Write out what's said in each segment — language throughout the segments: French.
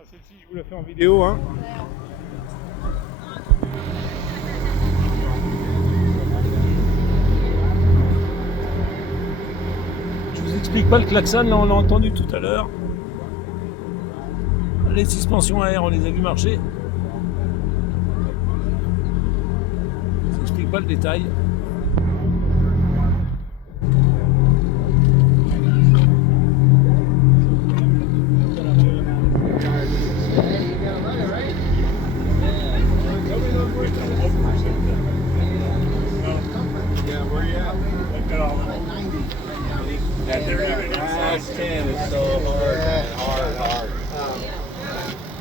Ah, celle-ci, je vous la fais en vidéo. Hein. Je vous explique pas le klaxon, là on l'a entendu tout à l'heure. Les suspensions à air, on les a vu marcher. Je vous explique pas le détail.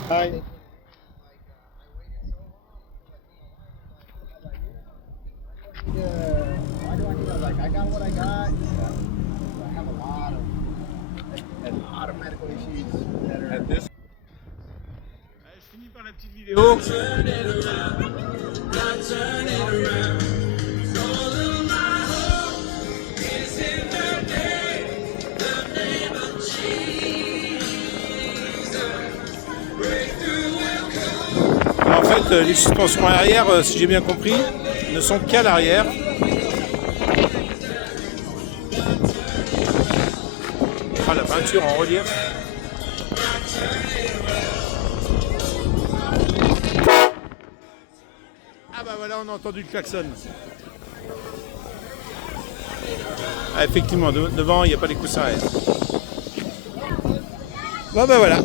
Hi. I got what I got. I have a lot of medical issues that are at this. Je finis par la petite vidéo. En fait, les suspensions arrière, si j'ai bien compris, ne sont qu'à l'arrière. Ah, la peinture en relief. Ah bah voilà, on a entendu le klaxon. Ah, effectivement, devant, il n'y a pas les coussins arrière. Bon bah voilà.